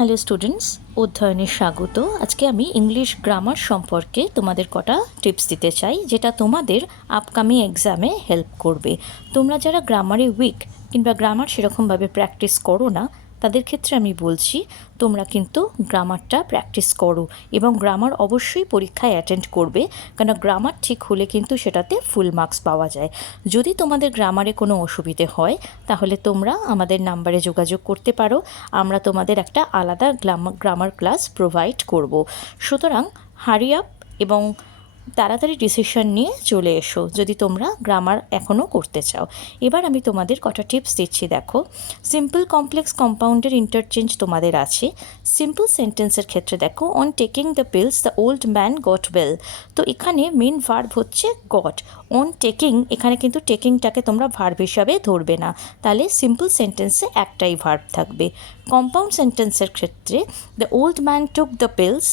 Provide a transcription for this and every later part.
Hello students, অধ্যয়নে স্বাগত। আজকে আমি ইংলিশ গ্রামার সম্পর্কে তোমাদের কটা টিপস দিতে চাই, যেটা তোমাদের আপকামিং এক্সামে হেল্প করবে। তোমরা যারা গ্রামারে উইক কিংবা গ্রামার সেরকমভাবে প্র্যাকটিস করো না, তাদের ক্ষেত্রে আমি বলছি তোমরা কিন্তু গ্রামারটা প্র্যাকটিস করো এবং গ্রামার অবশ্যই পরীক্ষায় অ্যাটেন্ড করবে, কারণ গ্রামার ঠিক হলে কিন্তু সেটাতে ফুল মার্কস পাওয়া যায়। যদি তোমাদের গ্রামারে কোনো অসুবিধে হয় তাহলে তোমরা আমাদের নাম্বারে যোগাযোগ করতে পারো, আমরা তোমাদের একটা আলাদা গ্রামার ক্লাস প্রোভাইড করব। সুতরাং হারি আপ এবং তাড়াতাড়ি ডিসিশন নিয়ে চলে এসো যদি তোমরা গ্রামার এখনও করতে চাও। এবার আমি তোমাদের কটা টিপস দিচ্ছি। দেখো, সিম্পল কমপ্লেক্স কম্পাউন্ডের ইন্টারচেঞ্জ তোমাদের আছে। সিম্পল সেন্টেন্সের ক্ষেত্রে দেখো, on taking the pills the old man got well. তো এখানে মেন ভার্ব হচ্ছে গট। অন টেকিং, এখানে কিন্তু টেকিংটাকে তোমরা ভার্ব হিসাবে ধরবে না, তাহলে সিম্পল সেন্টেন্সে একটাই ভার্ব থাকবে। কম্পাউন্ড সেন্টেন্সের ক্ষেত্রে the old man took the pills,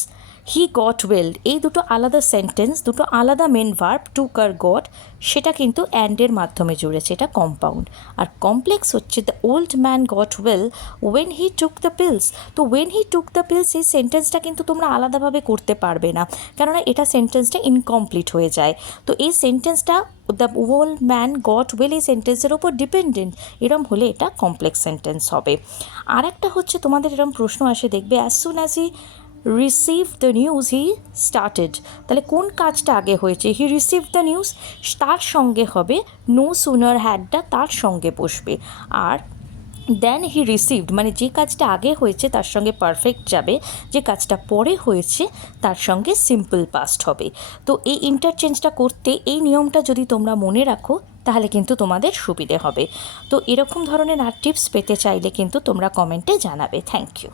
he got well, এই দুটো আলাদা সেন্টেন্স, দুটো আলাদা মেন ভার্ব, টুক আর গট, সেটা কিন্তু অ্যান্ডের মাধ্যমে জুড়েছে, এটা কম্পাউন্ড। আর কমপ্লেক্স হচ্ছে the old man got well when he took the pills. তো when he took the pills, এই সেন্টেন্সটা কিন্তু তোমরা আলাদাভাবে করতে পারবে না, কেননা এটা সেন্টেন্সটা ইনকমপ্লিট হয়ে যায়। তো এই সেন্টেন্সটা the old man got well এই সেন্টেন্সের ওপর ডিপেন্ডেন্ট, এরম হলে এটা কমপ্লেক্স সেন্টেন্স হবে। আর একটা হচ্ছে তোমাদের এরম প্রশ্ন আসে, দেখবে as soon as he receive the news he started. তাহলে কোন কাজটা আগে হয়েছে? হি রিসিভ দ্য নিউজ, তার সঙ্গে হবে নো সুনার হ্যাডটা, তার সঙ্গে বসবে। আর দেন হি রিসিভড, মানে যে কাজটা আগে হয়েছে তার সঙ্গে পারফেক্ট যাবে, যে কাজটা পরে হয়েছে তার সঙ্গে সিম্পল পাস্ট হবে। তো এই ইন্টারচেঞ্জটা করতে এই নিয়মটা যদি তোমরা মনে রাখো তাহলে কিন্তু তোমাদের সুবিধে হবে। তো এরকম ধরনের আর টিপস পেতে চাইলে কিন্তু তোমরা কমেন্টে জানাবে। Thank you.